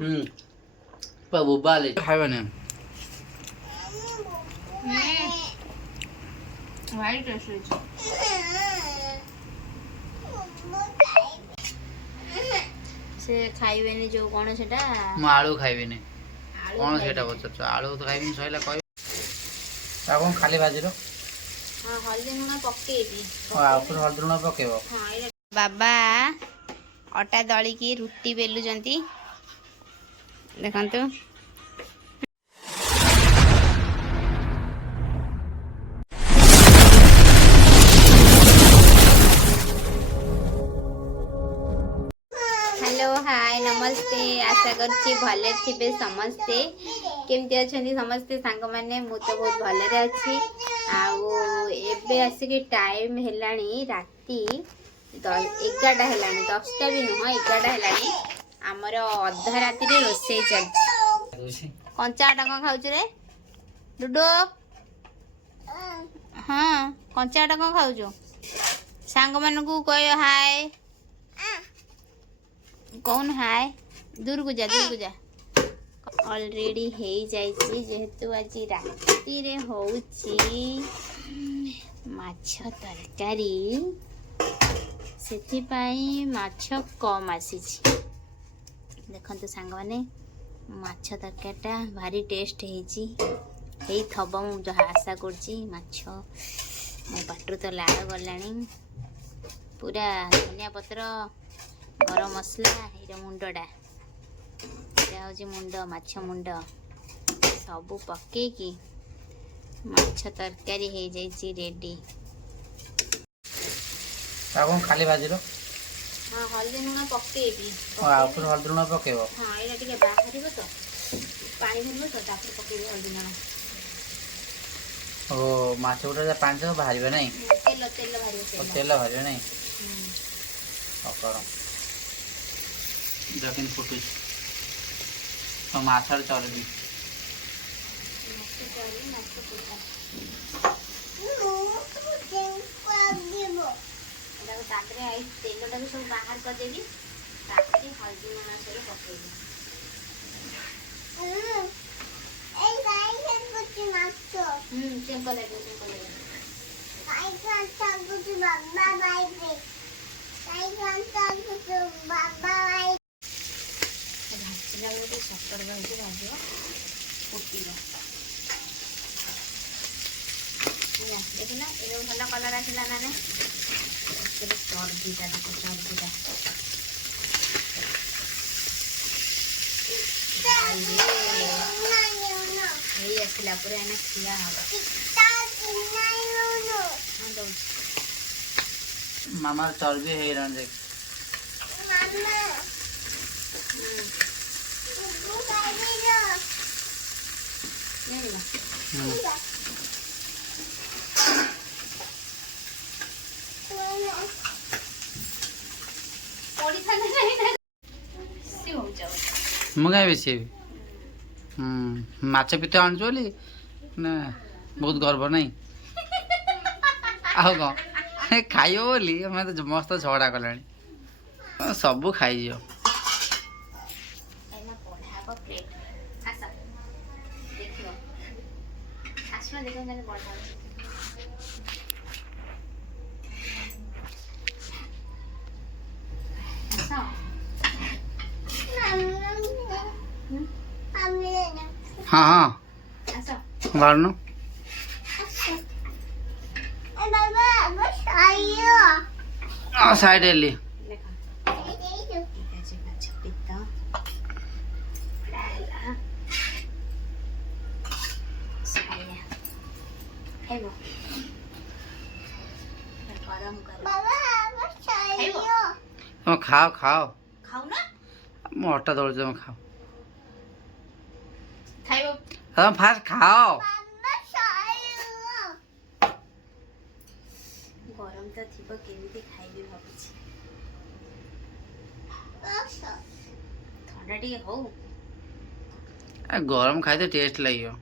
बुबाले खाइबने भारी टेस्ट होइछ से खाइबेनी जो कोन सेटा म आलू खाइबेनी कोन सेटा बचछ आलू तो खाइबेनी सइला कहि ता कोन खाली भाजी रो हां हल्दी नुना पकेबी आ ऊपर हल्दी नुना पकेबो हां बाबा अटा दली की रुटी बेलु जंती देखंतु हेलो हाय नमस्ते आशा करछि भले थिबे समस्ते केमती अछंती समस्ते सांग माने मु तो बहुत भले रे अछि आउ एबे आसी के टाइम हेलानी राती 11टा हेलानी 10टा भी नुह 11टा हेलानी हमर अधा राती रे रोसे चलछि कंचा आटा को खाउछ रे डुडो हां कंचा आटा को खाउछ सांग मानन को कयो हाय कौन हाय दूर को जा ऑलरेडी हे जाइछि जेहेतु आज राती रे होउछि माछ तरकारी सेथि पाई माछ कम आसीछि देखंतु सांग माने माछ तरकारीटा भारी टेस्ट हेछि हेई थब मु जहा आशा करछि माछ मो पाटरू तो लाड़ गलानी पूरा धनिया पत्र गरम मसला ये मुंडा ये मुंड माछ मुंड सबू पके की माछ तरकारी हो जाइए रेडी ताको खाली भाजी रो हां हल्दी नुना पकेबी आ ऊपर हल्दी नुना पकेबो हां एटा टिके बाहरिबो तो पानी भरबो तो तापर पकेबी हल्दी नुना ओ माछ उठा पानी तो बाहरिबे नै तेल तेल बाहरिबो तेल बाहरिबे नै ओकर देखिन फुटुछ तो माछर चलबी तेल टाक सब बाहर करदेवी हल्दी लुण सब पकेबी चेंको लगे सटर भाजी भाजो फुटिल देखना ये भल कलर आसला ना चर्बीटा देखो चर्बीटा आसला पूरा एना खिया हम मामा चर्बी है रन देख मुगा बेसी माछ पित आनछु बोली ना बहुत गर्व नहीं आउ कौन खाइयो बोली मैं तो मस्त झगड़ा कलानी सबू खाइयो हाँ हाँ बारनो साइड एली खाओ खाओ खाऊ ना मो अटा दौड़ जो खाओ खाइबो हम फास्ट खाओ गरम तो थिबो केमिति खाइबी भाबुछि ठंडा टिके हो गरम खाई तो टेस्ट लगियो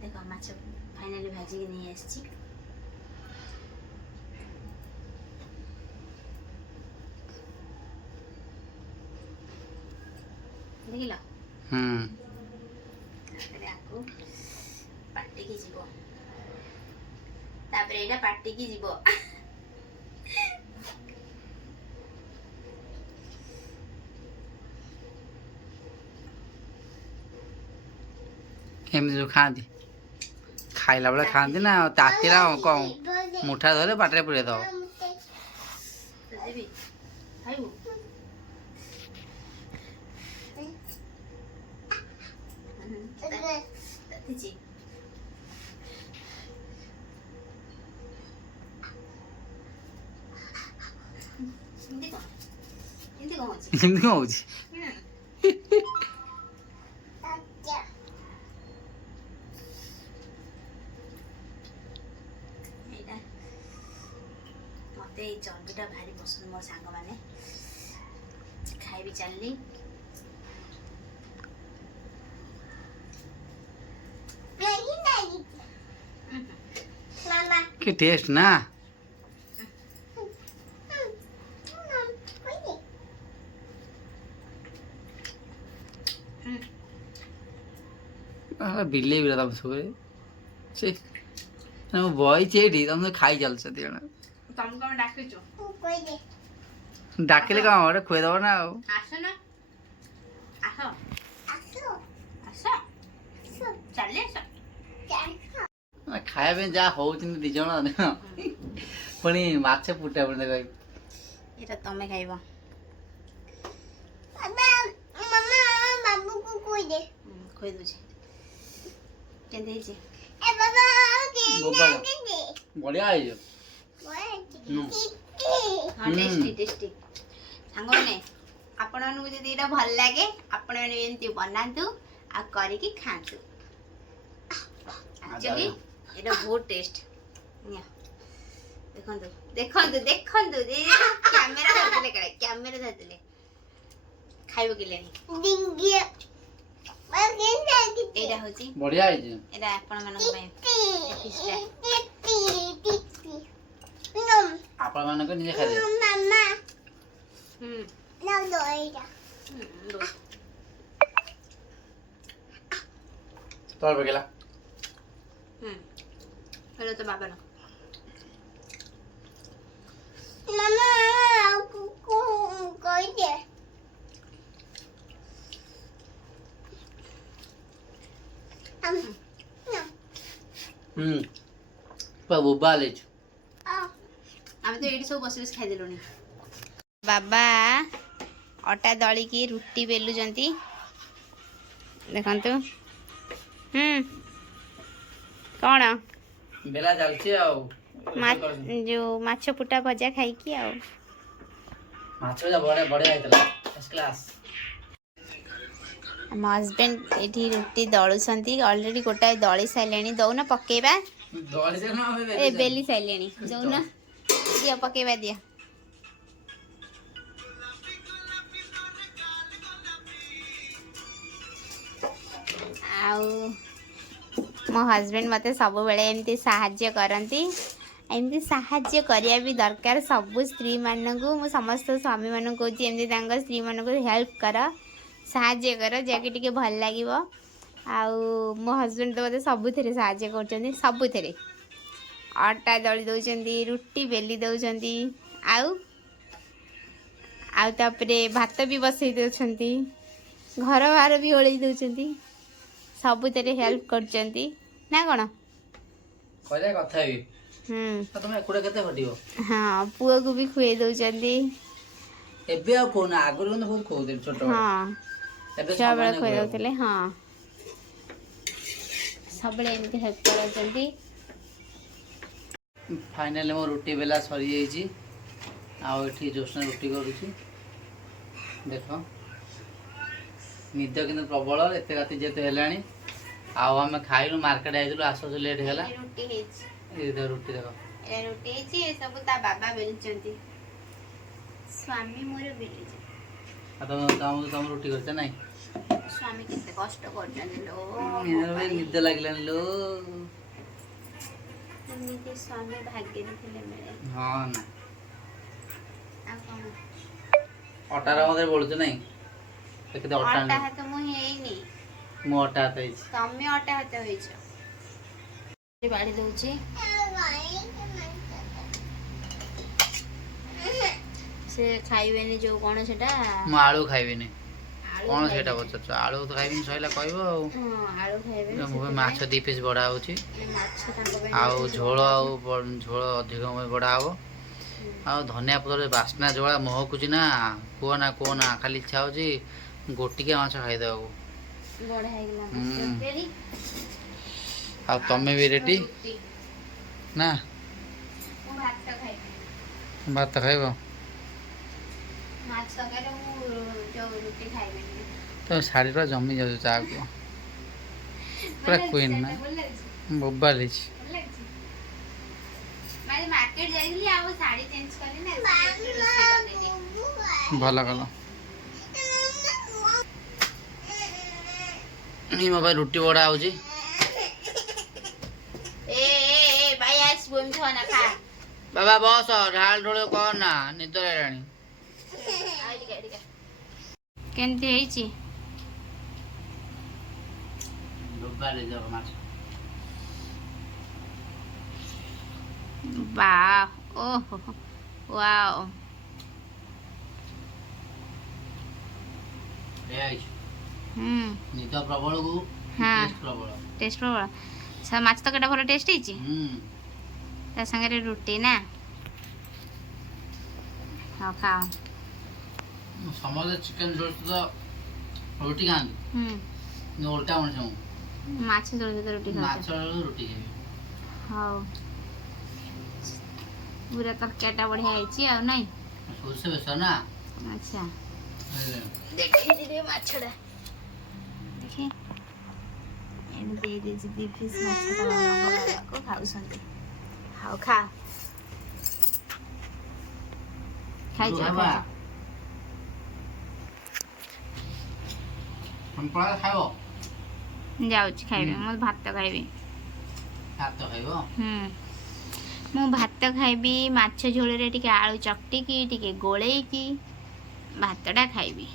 देखो माछ फाइनली भाजी के नहीं आछि ଦେଖିଲ ତାପରେ ଆକୁ ପାଟିକି ଯିବ ତାପରେ ଏଇଟା ପାଟିକି ଯିବ ଏମିତି ଯୋଉ ଖାଆନ୍ତି ଖାଇଲା ବେଳେ ଖାଆନ୍ତି ନା ତାତିଲା କଣ ମୁଠା ଧରେ ପାଟିରେ ପୁରେଇ ଦବ ଦେବି ଖାଇବୁ ତାତିଛି ଏମିତି କଣ ହଉଛି ଏମିତି କଣ ହଉଛି ମତେ ଏଇ ଚର୍ବିଟା ଭାରି ପସନ୍ଦ ମୋ ସାଙ୍ଗମାନେ ଖାଇବି ଚାଲିଲି କି ଟେଷ୍ଟ ନା ବିଲେଇ ବିଲା ତମ ସବୁ ସେ ମୁଁ ବଇଛି ଏଇଠି ତମେ ଖାଇ ଚାଲୁଛ ଦି ଜଣ ତମକୁ ଆମେ ଡାକିଛୁ ଡାକିଲେ କଣ ଗୋଟେ ଖୁଏଇଦବ ନା ଆଉ ଆସ ନା ଆସ ଚାଲି ଆସ ଖାଇବା ପାଇଁ ଯାହା ହଉଛନ୍ତି ଦି ଜଣ ପୁଣି ମାଛ ପୁଟା ପୁଣି ଦେଖ ଏଇଟା ତମେ ଖାଇବ ଖୁଏଇ ଦଉଛି କେମିତି ହେଇଛି ବଢିଆ ହେଇଛି ଟେଷ୍ଟି ସାଙ୍ଗମାନେ ଆପଣମାନଙ୍କୁ ଯଦି ଏଇଟା ଭଲ ଲାଗେ ଆପଣମାନେ ଏମିତି ବନାନ୍ତୁ ଆଉ କରିକି ଖାଆନ୍ତୁ ଆକ୍ଚୁଆଲି ଏଇଟା ବହୁତ ଟେଷ୍ଟ ଦେଖନ୍ତୁ ଦେଖନ୍ତୁ ଦେଖନ୍ତୁ କ୍ୟାମେରା ଧରିଥିଲେ କାଳେ କ୍ୟାମେରା ଧରିଥିଲେ ଖାଇବ କିଲେନି ଏଇଟା ହଉଛି ବଢିଆ ହେଇଛି ଏଇଟା ଆପଣମାନଙ୍କ ପାଇଁ ଆପଣ ମାନଙ୍କ ନିଜେ ଖାଇଦେବେ ତଳ ପକେଇଲା ଏଇଟା ତ ବାବାର ପୁରା ବୋବା ହେଇଛୁ ଆମେ ତ ଏଇଠି ସବୁ ବସି ବସି ଖାଇଦେଲୁଣି ବାବା ଅଟା ଦଳିକି ରୁଟି ବେଲୁଛନ୍ତି ଦେଖନ୍ତୁ କ'ଣ ବେଲା ଚାଲିଛି ଆଉ ଯୋଉ ମାଛ ପୁଟା ଭଜା ଖାଇକି ଆଉ ମାଛ ଭଜା ବଢିଆ ହେଇଥିଲା ଫାର୍ଷ୍ଟ କ୍ଲାସ୍ ଆମ ହଜବେଣ୍ଡ ଏଠି ରୁଟି ଦଳୁଛନ୍ତି ଅଲରେଡି ଗୋଟାଏ ଦଳି ସାରିଲେଣି ଦଉନ ପକେଇବା ଏ ବେଲି ସାରିଲେଣି ଦଉନ ଦିଅ ପକେଇବା ଦିଅ ଆଉ ମୋ ହଜବେଣ୍ଡ ମୋତେ ସବୁବେଳେ ଏମିତି ସାହାଯ୍ୟ କରନ୍ତି ଏମିତି ସାହାଯ୍ୟ କରିବା ବି ଦରକାର ସବୁ ସ୍ତ୍ରୀମାନଙ୍କୁ ମୁଁ ସମସ୍ତ ସ୍ୱାମୀମାନଙ୍କୁ କହୁଛି ଏମିତି ତାଙ୍କ ସ୍ତ୍ରୀମାନଙ୍କୁ ହେଲ୍ପ କର ସାହାଯ୍ୟ କର ଯାହାକି ଟିକେ ଭଲ ଲାଗିବ ଆଉ ମୋ ହଜବେଣ୍ଡ ତ ମୋତେ ସବୁଥିରେ ସାହାଯ୍ୟ କରୁଛନ୍ତି ସବୁଥିରେ ଅଟା ଦଳି ଦେଉଛନ୍ତି ରୁଟି ବେଲି ଦେଉଛନ୍ତି ଆଉ ତାପରେ ଭାତ ବି ବସେଇ ଦେଉଛନ୍ତି ଘର ବାହାର ବି ଓଳେଇ ଦେଉଛନ୍ତି ସବୁଥିରେ ହେଲ୍ପ କରୁଛନ୍ତି ନା କ'ଣ କରିବା କଥା ବି ତମେ ଏକୁଟିଆ କେତେ ଖଟିବ ହଁ ପୁଅକୁ ବି ଖୁଏଇ ଦେଉଛନ୍ତି ଏବେ ଆଉ କହୁନା ଆଗରୁ କିନ୍ତୁ ବହୁତ ଖୁଆଉଥିଲେ ଛୋଟ ଛୁଆବେଳେ ଖୁଏଇ ଦେଉଥିଲେ ହଁ ସବୁବେଳେ ଏମିତି ହେଲ୍ପ କରୁଛନ୍ତି ଫାଇନାଲି ମୋ ରୁଟି ବେଲା ସରିଯାଇଛି ଆଉ ଏଠି ଜୋସ୍ନା ରୁଟି କରୁଛି ଦେଖ ନିଦ କିନ୍ତୁ ପ୍ରବଳ ଏତେ ରାତି ଯେହେତୁ ହେଲାଣି ଆଉ ଆମେ ଖାଇଲୁ ମାର୍କେଟ ଯାଇଥିଲୁ ଆସୁ ଲେଟ୍ ହେଇଗଲା ରୁଟି ହେଇଛି ରୁଟି ଦେଖ ରୁଟି ହେଇଛି ଏସବୁ ତା ବାବା ବେଲୁଛନ୍ତି ସ୍ୱାମୀ ମୋର ବେଲୁଛି ଆଉ ତମ ରୁଟି କରିଛ ନାଇଁ ସ୍ୱାମୀ କେତେ କଷ୍ଟ କରୁଛନ୍ତି ଲୋ ନିଦ ଲାଗିଲାଣି ଲୋ ଏମିତି ସ୍ୱାମୀ ଭାଗ୍ୟରେ ଥିଲେ ମିଳେ ହଁ ନା ଆଉ କ'ଣ ଅଟାର ମତେ ବଳୁଛୁ ନାଇଁ କେତେ ଅଟା ଅଟା ହାତ ମୁଁ ହେଇନି, ମୁଁ ଅଟା ହାତ ହେଇଛି। ତମେ ଅଟା ହାତ ହେଇଛ। ବାଢି ଦଉଛି। ସେ ଖାଇବେନି ଯୋଉ କଣ ସେଟା, ମୁଁ ଆଳୁ ଖାଇବିନି। ଆଳୁ କଣ ସେଇଟା ଖାଇବେନି। ପଚାରୁଛ? ଆଳୁ ତ ଖାଇବିନି ସଇଲା କହିବ ଆଉ। ହଁ ଆଳୁ ଖାଇବେନି, ମୁଁ ମାଛ 2 ପିସ୍ ବଢା ହଉଛି, ମାଛ ତାଙ୍କ ପାଇଁ ଆଉ 2 ପିସ୍ ଝୋଳ ବଢା ଆଉ ହଉଛି। ଝୋଳ ଅଧିକ ବଢା ହବ। ଆଉ ଧନିଆ ପତ୍ରରେ ବାସ୍ନା ଯୋଉଭଳିଆ ମହକୁଛି ନା, କୁହନା କୁହନା, ଖାଲି ଇଚ୍ଛା ହଉଛି ଗୋଟିକିଆ ମାଛ ଖାଇଦେବାକୁ। ବଢିଆ ହେଇଗଲା ମାଛ ତରକାରୀ। ଆଉ ତମେ ବି ରେଡି ରୁଟି। ନା? ମୁଁ ଭାତ ଖାଇବି। ଭାତ ଖାଇବ? ମାଛ ତରକାରୀ ମୁଁ ଯୋଉ ରୁଟି ଖାଇବିନି। ତ ଶାଢ଼ୀଟା ଜମି ଯାଉଛି ଚାକୁ ପୁରା କୁଇନ୍ ନା, ବୋବାଲ ହେଇଛି। ମାନେ ମାର୍କେଟ ଯାଇଥିଲି ଆଉ ଶାଢୀ ଚେଞ୍ଜ କଲି ନା, ରୋଷେଇ କରିଦେଲି। ଭଲ କଲ। ମୋ ପାଇଁ ରୁଟି ବଢା ହଉଛି। ଭାଇ ଆସ ଏମିତି ହନା, ଖା। ବାବା ବସ, ଢାଳ ଢୋଳ କର ନା, ନିଦ ଲାଗିଲାଣି। କେମିତି ହେଇଛି? ମାଛ ବାଃ, ଓହୋ, ୱାଓ। ନିଦ ପ୍ରବଳକୁ ଟେଷ୍ଟ ପ୍ରବଳ। ଟେଷ୍ଟ ପ୍ରବଳ। ମାଛ ତରକାରୀଟା ଭଲ ଟେଷ୍ଟ ହେଇଛି। ତା ସାଙ୍ଗରେ ରୁଟି ନା, ହଁ ଖାଅ। ସମସ୍ତେ ଚିକେନ ଝୋଳ ସହିତ ରୁଟି ଖାଆନ୍ତି, କିନ୍ତୁ ଓଲଟା ମଣିଷ ମୁଁ। ମାଛ ଝୋଳ ସହିତ ରୁଟି ଖାଉଛ? ମାଛ ଝୋଳ ରୁଟି ଖାଇବି। ହଉ, ପୁରା ତରକାରୀଟା ବଢିଆ ହେଇଛି ଆଉ ନାଇଁ? ସୋରିଷ ବେସର ନା। ଆଚ୍ଛା, ଦେଖେଇଦେବି ମାଛଟା। ଦେଖି ଏମିତି ଦେଇଦେଇଛି 2 ପିସ୍ ମାଛ ବାବାକୁ ଖାଉଛନ୍ତି। ହଉ ଖା, ଖାଇଛ ଖାଇଛ। ଖାଇବ? ଯାଉଛି ଖାଇବି, ମୁଁ ଭାତ ଖାଇବି। ଭାତ ଖାଇବ? ମୁଁ ଭାତ ଖାଇବି, ମାଛ ଝୋଳରେ ଟିକେ ଆଳୁ ଚକଟିକି ଟିକେ ଗୋଳେଇକି ଭାତଟା ଖାଇବି।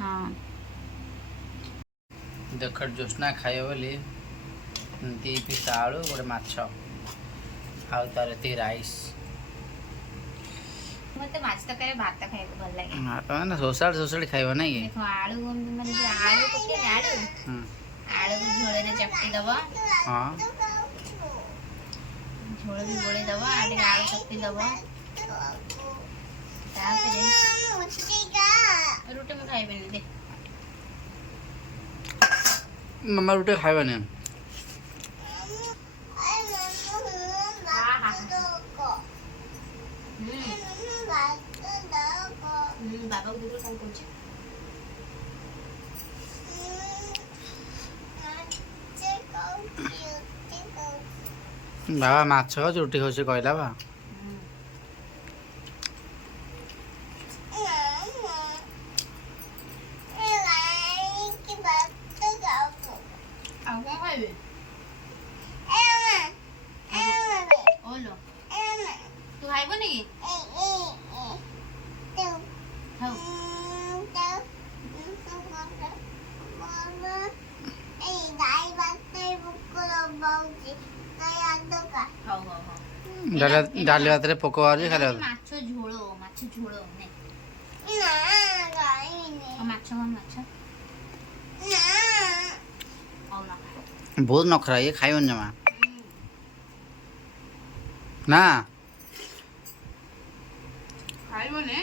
ହଁ, ଦେଖ ଜ୍ୟୋତ୍ସ୍ନା ଖାଇବ ବୋଲି 2 ପିସ୍ ଆଳୁ, ଗୋଟେ ମାଛ, ଆଉ ତାର ଏତିକି ରାଇସ୍। ମତେ ମାଛ ତରକାରୀ ଭାତ ଖାଇବାକୁ ଭଲ ଲାଗେ। ତମେ ସୋସାଡି ଖାଇବ ନାଇଁ କି? ଦେଖ ଆଳୁ, ମାନେ ଯୋଉ ଆଳୁ ପକେଇଲେ ଆଳୁକୁ ଝୋଳରେ ଚକଟି ଦବ। ହଁ, ଝୋଳ ବି ଗୋଳେଇ ଦବ, ଆଉ ଟିକେ ଆଳୁ ଚକଟି ଦବ। ତାପରେ ରୁଟି ମୁଁ ଖାଇବିନି ଦେ। ମାମା ରୁଟି ଖାଇବାନି। ବାବାକୁ ଦୂର କଣ କରୁଛି? ବାବା ମାଛ ଖାଉଛି, ରୁଟି ଖାଉଛି କହିଲା ବା। ଆଉ କଣ ଖାଇବେ? ଓଲୋ, ତୁ ଖାଇବନି କି? ହଉ। ଡାଲି ଭାତରେ ପୋକ ବାହାରୁଛି ଖାଲି। ମାଛ ଝୋଳ, ମାଛ ଝୋଳ ମାଛ ମାଛ ବହୁତ ନଖରା, ଇଏ ଖାଇବନି ଜମା ନା। ଖାଇବନି?